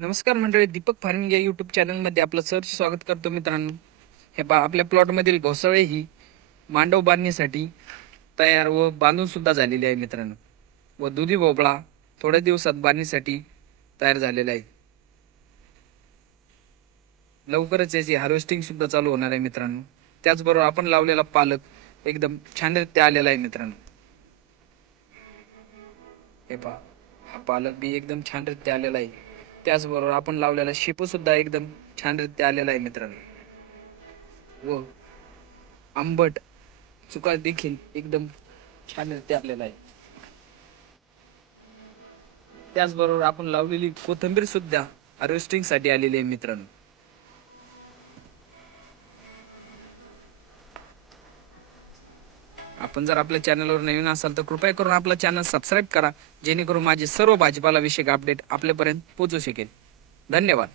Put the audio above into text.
नमस्कार मंडळी दीपक फार्मिंग या युट्यूब चॅनलमध्ये आपलं सर स्वागत करतो मित्रांनो. हे पा आपल्या प्लॉटमधील घोसाळे ही मांडव बांधणीसाठी तयार व बांधून सुद्धा झालेली आहे मित्रांनो. व दुधी भोपळा थोड्या दिवसात बांधणीसाठी तयार झालेला आहे. लवकरच याची हार्वेस्टिंग सुद्धा चालू होणार आहे मित्रांनो. त्याचबरोबर आपण लावलेला पालक एकदम छानरित्या आलेला आहे मित्रांनो. हे पहा हा पालक बी एकदम छानरित्या आलेला आहे. त्याचबरोबर आपण लावलेला शेपू सुद्धा एकदम छानरित्या आलेला आहे मित्रांनो. व आंबट चुका देखील एकदम छानरित्या आलेला आहे. त्याचबरोबर आपण लावलेली कोथिंबीर सुद्धा हार्वेस्टिंगसाठी आलेली आहे मित्रांनो. आपण जर आपल्या चॅनलवर नवीन असाल तर कृपया करून आपलं चॅनल सबस्क्राईब करा जेणेकरून माझे सर्व भाजीपाला विषयक अपडेट आपल्यापर्यंत पोहोचू शकेल. धन्यवाद.